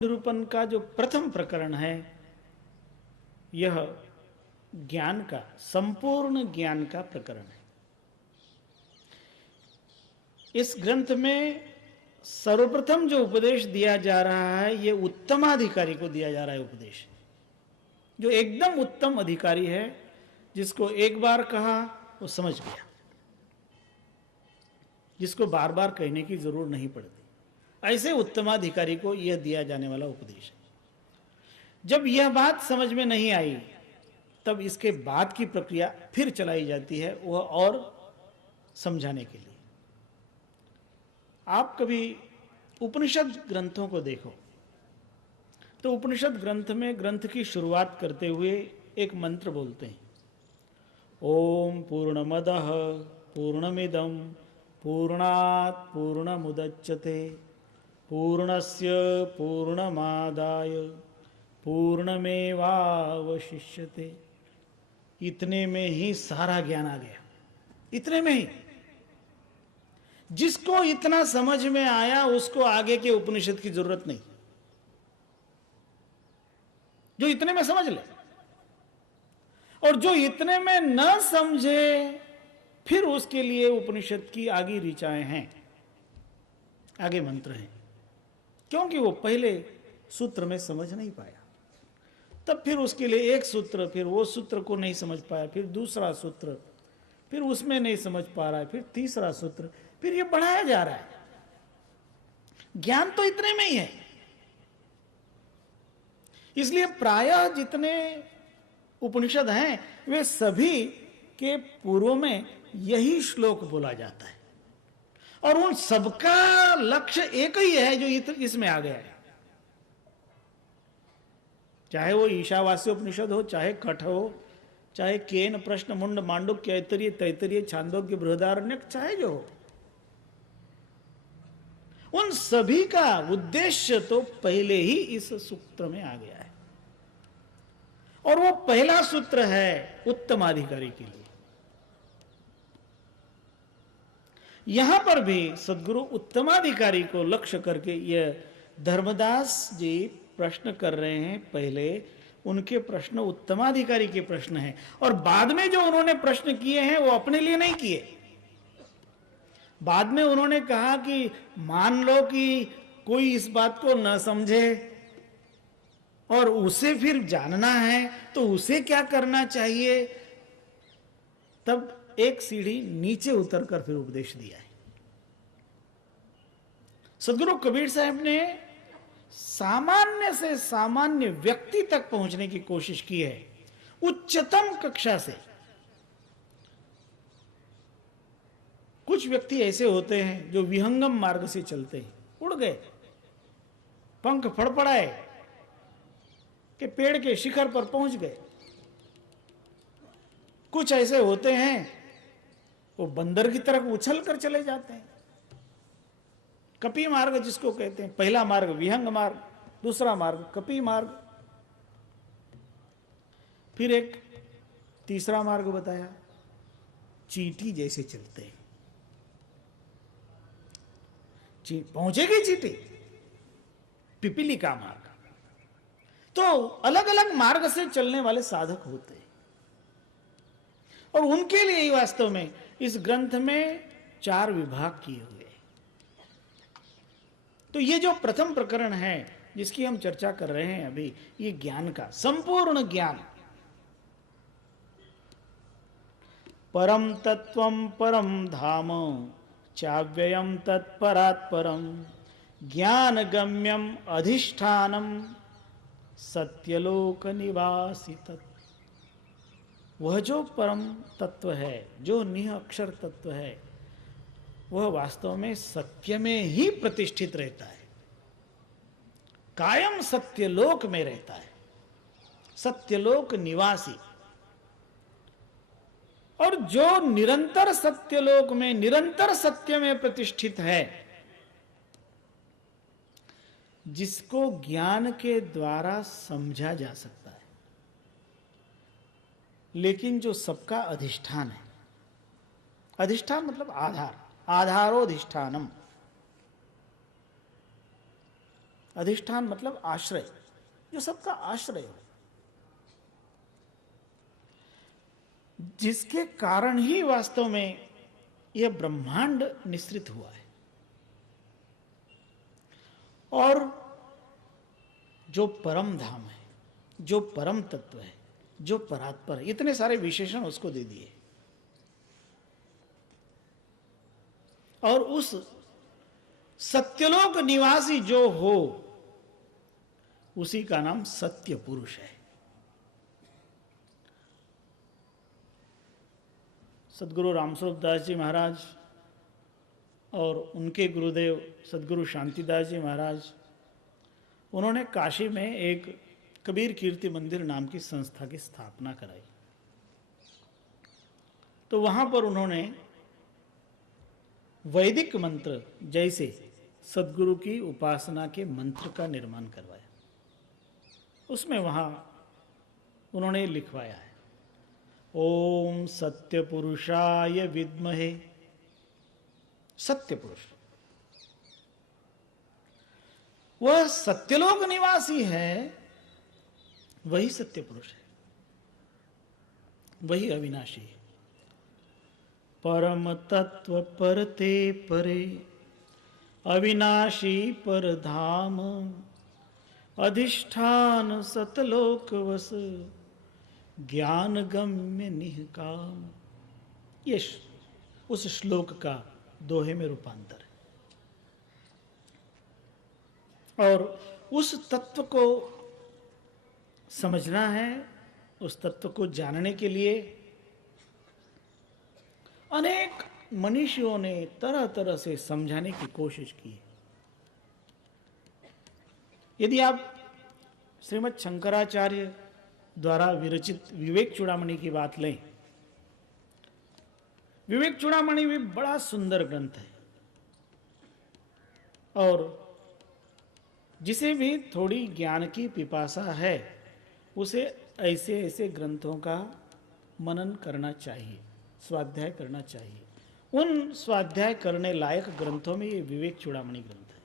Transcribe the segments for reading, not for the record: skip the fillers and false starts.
निरूपण का जो प्रथम प्रकरण है, यह ज्ञान का, संपूर्ण ज्ञान का प्रकरण है। इस ग्रंथ में सर्वप्रथम जो उपदेश दिया जा रहा है, यह उत्तमाधिकारी को दिया जा रहा है। उपदेश जो एकदम उत्तम अधिकारी है, जिसको एक बार कहा वो समझ गया, जिसको बार बार कहने की जरूरत नहीं पड़ती, ऐसे उत्तमाधिकारी को यह दिया जाने वाला उपदेश है। जब यह बात समझ में नहीं आई, तब इसके बाद की प्रक्रिया फिर चलाई जाती है, वह और समझाने के लिए। आप कभी उपनिषद ग्रंथों को देखो तो उपनिषद ग्रंथ में ग्रंथ की शुरुआत करते हुए एक मंत्र बोलते हैं, ओम पूर्णमदः पूर्णमिदं पूर्णात् पूर्णमुदच्यते पूर्णस्य पूर्णमादाय पूर्णमेवावशिष्यते। इतने में ही सारा ज्ञान आ गया, इतने में ही। जिसको इतना समझ में आया उसको आगे के उपनिषद की जरूरत नहीं, जो इतने में समझ ले। और जो इतने में न समझे, फिर उसके लिए उपनिषद की आगे ऋचाएं हैं, आगे मंत्र हैं, क्योंकि वो पहले सूत्र में समझ नहीं पाया। तब फिर उसके लिए एक सूत्र, फिर वो सूत्र को नहीं समझ पाया, फिर दूसरा सूत्र, फिर उसमें नहीं समझ पा रहा है, फिर तीसरा सूत्र, फिर ये बढ़ाया जा रहा है। ज्ञान तो इतने में ही है। इसलिए प्रायः जितने उपनिषद हैं, वे सभी के पूर्व में यही श्लोक बोला जाता है, और उन सबका लक्ष्य एक ही है जो इसमें आ गया है। चाहे वो ईशावास्य उपनिषद हो, चाहे कठ हो, चाहे केन, प्रश्न, मुंड, मांडुक्य, ऐतरेय, तैतरीय, छांदोग्य, बृहदारण्यक, चाहे जो हो, उन सभी का उद्देश्य तो पहले ही इस सूत्र में आ गया है। और वो पहला सूत्र है उत्तमाधिकारी के लिए। यहां पर भी सद्गुरु उत्तमाधिकारी को लक्ष्य करके यह धर्मदास जी प्रश्न कर रहे हैं। पहले उनके प्रश्न उत्तमाधिकारी के प्रश्न हैं, और बाद में जो उन्होंने प्रश्न किए हैं वो अपने लिए नहीं किए। बाद में उन्होंने कहा कि मान लो कि कोई इस बात को न समझे और उसे फिर जानना है, तो उसे क्या करना चाहिए। तब एक सीढ़ी नीचे उतरकर फिर उपदेश दिया है। सदगुरु कबीर साहब ने सामान्य से सामान्य व्यक्ति तक पहुंचने की कोशिश की है, उच्चतम कक्षा से। कुछ व्यक्ति ऐसे होते हैं जो विहंगम मार्ग से चलते हैं, उड़ गए, पंख फड़फड़ाए कि पेड़ के शिखर पर पहुंच गए। कुछ ऐसे होते हैं वो बंदर की तरफ उछल कर चले जाते हैं। कपि मार्ग जिसको कहते हैं, पहला मार्ग विहंग मार्ग, दूसरा मार्ग कपि मार्ग, फिर एक तीसरा मार्ग बताया, चींटी जैसे चलते हैं। पहुंचेगी चींटी, पिपीलिका मार्ग। तो अलग अलग मार्ग से चलने वाले साधक होते हैं, और उनके लिए ही वास्तव में इस ग्रंथ में 4 विभाग किए हुए। तो ये जो प्रथम प्रकरण है जिसकी हम चर्चा कर रहे हैं अभी, ये ज्ञान का संपूर्ण ज्ञान। परम तत्वम परम धाम चाव्ययम तत्परात् परम ज्ञान गम्यम अधिष्ठानम सत्यलोक निवासी तत्व। वह जो परम तत्व है, जो निह अक्षर तत्व है, वह वास्तव में सत्य में ही प्रतिष्ठित रहता है, कायम सत्यलोक में रहता है, सत्यलोक निवासी। और जो निरंतर सत्यलोक में, निरंतर सत्य में प्रतिष्ठित है, जिसको ज्ञान के द्वारा समझा जा सकता है, लेकिन जो सबका अधिष्ठान है। अधिष्ठान मतलब आधार, आधारोधिष्ठानम। अधिष्ठान मतलब आश्रय, जो सबका आश्रय हो, जिसके कारण ही वास्तव में यह ब्रह्मांड निश्रित हुआ है। और जो परम धाम है, जो परम तत्व है, जो परात्पर है, इतने सारे विशेषण उसको दे दिए। और उस सत्यलोक निवासी जो हो, उसी का नाम सत्य पुरुष है। सदगुरु रामस्वरूप दास जी महाराज और उनके गुरुदेव सदगुरु शांतिदास जी महाराज, उन्होंने काशी में एक कबीर कीर्ति मंदिर नाम की संस्था की स्थापना कराई। तो वहां पर उन्होंने वैदिक मंत्र जैसे सदगुरु की उपासना के मंत्र का निर्माण करवाया। उसमें वहां उन्होंने लिखवाया है, ओम सत्य पुरुषाय विद्महे। सत्य पुरुष वह सत्यलोक निवासी है, वही सत्य पुरुष है, वही अविनाशी है। परम तत्व परते परे, अविनाशी पर धाम, अधिष्ठान सतलोक वस, ज्ञान गम्य निहकाम। ये उस श्लोक का दोहे में रूपांतर है। और उस तत्व को समझना है, उस तत्व को जानने के लिए अनेक मनीषियों ने तरह तरह से समझाने की कोशिश की। यदि आप श्रीमद् शंकराचार्य द्वारा विरचित विवेक चूड़ामणि की बात लें, विवेक चूड़ामणि भी बड़ा सुंदर ग्रंथ है, और जिसे भी थोड़ी ज्ञान की पिपासा है, उसे ऐसे ऐसे ग्रंथों का मनन करना चाहिए, स्वाध्याय करना चाहिए। उन स्वाध्याय करने लायक ग्रंथों में ये विवेक चूड़ामणि ग्रंथ है।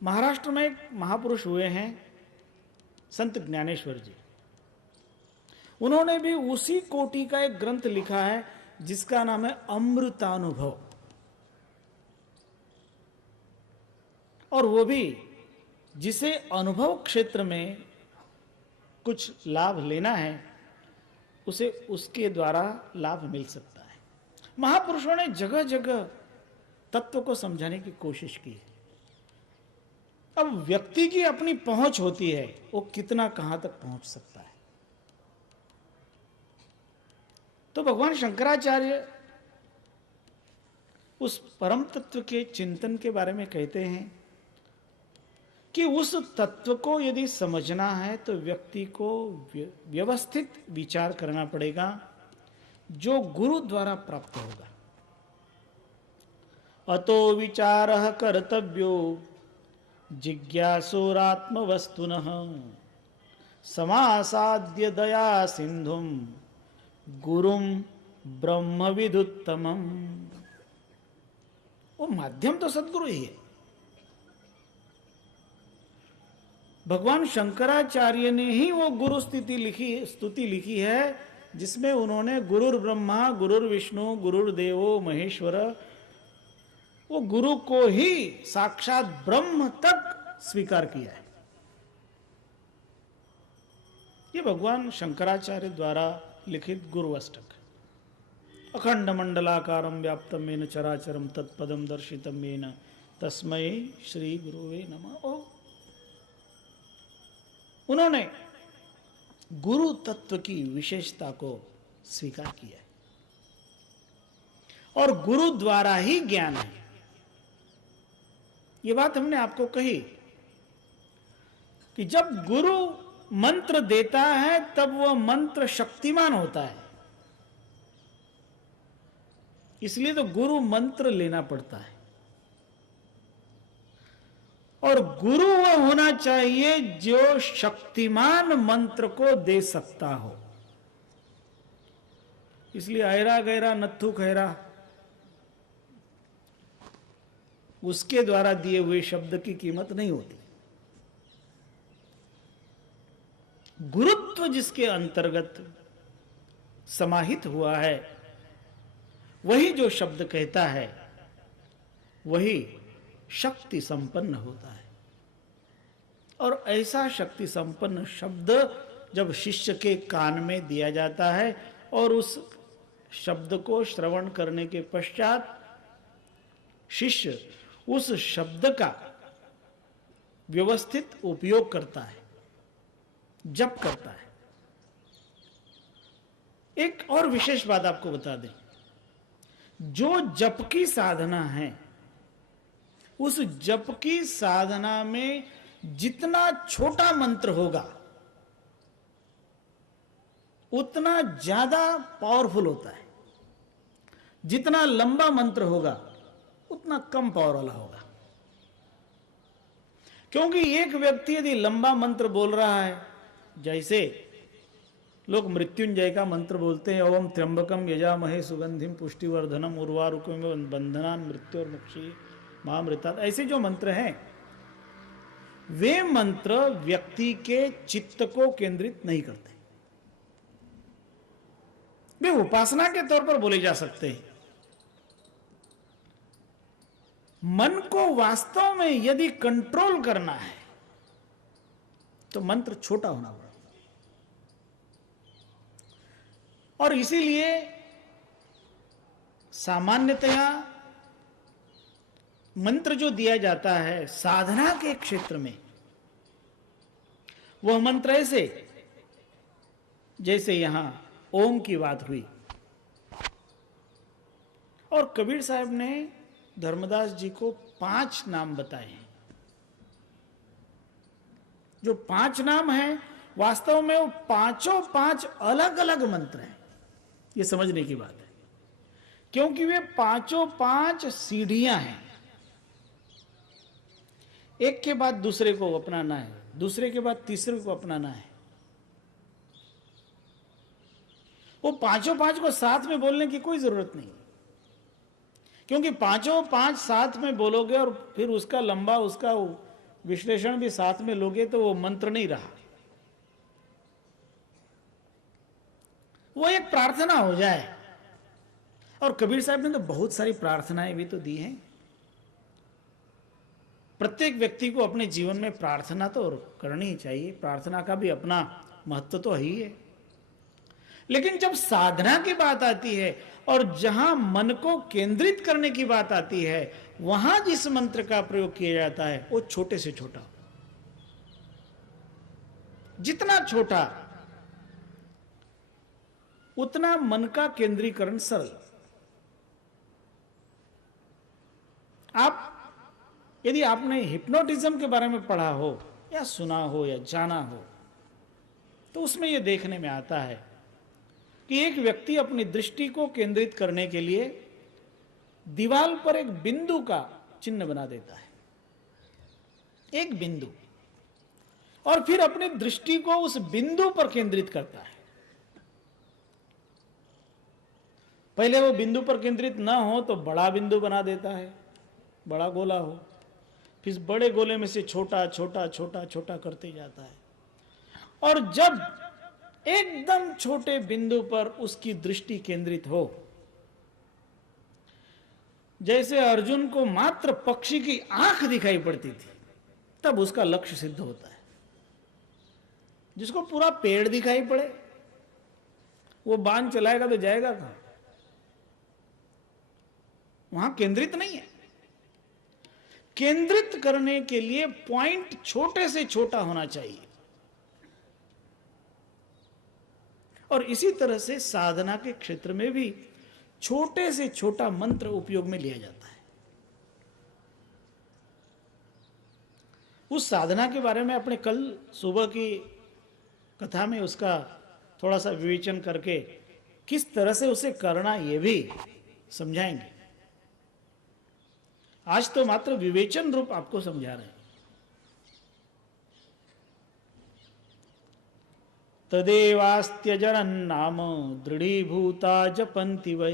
महाराष्ट्र में एक महापुरुष हुए हैं संत ज्ञानेश्वर जी। उन्होंने भी उसी कोटि का एक ग्रंथ लिखा है जिसका नाम है अमृतानुभव। और वो भी जिसे अनुभव क्षेत्र में कुछ लाभ लेना है, उसे उसके द्वारा लाभ मिल सकता है। महापुरुषों ने जगह जगह तत्व को समझाने की कोशिश की है। अब व्यक्ति की अपनी पहुंच होती है, वो कितना कहां तक पहुंच सकता है। तो भगवान शंकराचार्य उस परम तत्व के चिंतन के बारे में कहते हैं कि उस तत्व को यदि समझना है तो व्यक्ति को व्यवस्थित विचार करना पड़ेगा, जो गुरु द्वारा प्राप्त होगा। अतो विचारः कर्तव्यो जिज्ञासुरात्म वस्तुनः, समासाद्य दया सिंधुम गुरुम ब्रह्म विदुत्तमम। वो माध्यम तो सदगुरु ही है। भगवान शंकराचार्य ने ही वो गुरु स्तुति लिखी है, जिसमें उन्होंने गुरुर ब्रह्मा गुरुर विष्णु गुरुर्देवो महेश्वर, वो गुरु को ही साक्षात ब्रह्म तक स्वीकार किया है। ये भगवान शंकराचार्य द्वारा लिखित गुरु अष्टक। अखंड मंडलाकारं व्याप्तं येन चराचरं तत्पदं दर्शितं येन तस्मै श्री गुरुवे नमः। उन्होंने गुरु तत्व की विशेषता को स्वीकार किया है, और गुरु द्वारा ही ज्ञान है। ये बात हमने आपको कही कि जब गुरु मंत्र देता है तब वह मंत्र शक्तिमान होता है, इसलिए तो गुरु मंत्र लेना पड़ता है। और गुरु वह होना चाहिए जो शक्तिमान मंत्र को दे सकता हो। इसलिए ऐरा गैरा नत्थु खैरा, उसके द्वारा दिए हुए शब्द की कीमत नहीं होती। गुरुत्व जिसके अंतर्गत समाहित हुआ है, वही जो शब्द कहता है वही शक्ति संपन्न होता है। और ऐसा शक्ति संपन्न शब्द जब शिष्य के कान में दिया जाता है और उस शब्द को श्रवण करने के पश्चात शिष्य उस शब्द का व्यवस्थित उपयोग करता है, जप करता है। एक और विशेष बात आपको बता दें, जो जप की साधना है, उस जप की साधना में जितना छोटा मंत्र होगा उतना ज्यादा पावरफुल होता है, जितना लंबा मंत्र होगा उतना कम पावर वाला होगा। क्योंकि एक व्यक्ति यदि लंबा मंत्र बोल रहा है, जैसे लोग मृत्युंजय का मंत्र बोलते हैं, ओम त्र्यंबकम यजामहे सुगंधिम पुष्टिवर्धनम उर्वारुकम बंधनान मृत्योर्मुक्षी महामृतात्, ऐसे जो मंत्र हैं वे मंत्र व्यक्ति के चित्त को केंद्रित नहीं करते। वे उपासना के तौर पर बोले जा सकते हैं। मन को वास्तव में यदि कंट्रोल करना है तो मंत्र छोटा होना पड़ेगा। और इसीलिए सामान्यतया मंत्र जो दिया जाता है साधना के क्षेत्र में, वह मंत्र ऐसे जैसे यहां ओम की बात हुई। और कबीर साहब ने धर्मदास जी को 5 नाम बताए हैं। जो 5 नाम हैं वास्तव में वो पांचों 5 अलग अलग मंत्र हैं। ये समझने की बात है, क्योंकि वे पांचों 5 सीढ़ियां हैं। एक के बाद दूसरे को अपनाना है, दूसरे के बाद तीसरे को अपनाना है। वो पांचों 5 को साथ में बोलने की कोई जरूरत नहीं, क्योंकि पांचों 5 साथ में बोलोगे और फिर उसका लंबा उसका विश्लेषण भी साथ में लोगे तो वो मंत्र नहीं रहा, वो एक प्रार्थना हो जाए। और कबीर साहब ने तो बहुत सारी प्रार्थनाएं भी तो दी हैं। प्रत्येक व्यक्ति को अपने जीवन में प्रार्थना तो करनी ही चाहिए, प्रार्थना का भी अपना महत्व तो ही है। लेकिन जब साधना की बात आती है और जहां मन को केंद्रित करने की बात आती है, वहां जिस मंत्र का प्रयोग किया जाता है वो छोटे से छोटा, जितना छोटा उतना मन का केंद्रीकरण सरल। आप यदि आपने हिप्नोटिज्म के बारे में पढ़ा हो या सुना हो या जाना हो तो उसमें यह देखने में आता है कि एक व्यक्ति अपनी दृष्टि को केंद्रित करने के लिए दीवार पर एक बिंदु का चिन्ह बना देता है, एक बिंदु, और फिर अपनी दृष्टि को उस बिंदु पर केंद्रित करता है। पहले वो बिंदु पर केंद्रित ना हो तो बड़ा बिंदु बना देता है, बड़ा गोला हो, फिर बड़े गोले में से छोटा छोटा छोटा छोटा करते जाता है। और जब एकदम छोटे बिंदु पर उसकी दृष्टि केंद्रित हो, जैसे अर्जुन को मात्र पक्षी की आंख दिखाई पड़ती थी, तब उसका लक्ष्य सिद्ध होता है। जिसको पूरा पेड़ दिखाई पड़े वो बाण चलाएगा तो जाएगा कहां? वहां केंद्रित नहीं है। केंद्रित करने के लिए पॉइंट छोटे से छोटा होना चाहिए। और इसी तरह से साधना के क्षेत्र में भी छोटे से छोटा मंत्र उपयोग में लिया जाता है। उस साधना के बारे में अपने कल सुबह की कथा में उसका थोड़ा सा विवेचन करके किस तरह से उसे करना ये भी समझाएंगे। आज तो मात्र विवेचन रूप आपको समझा रहे हैं। तदेवास्त्यजरन् नाम दृढ़ीभूता जपन्ति वै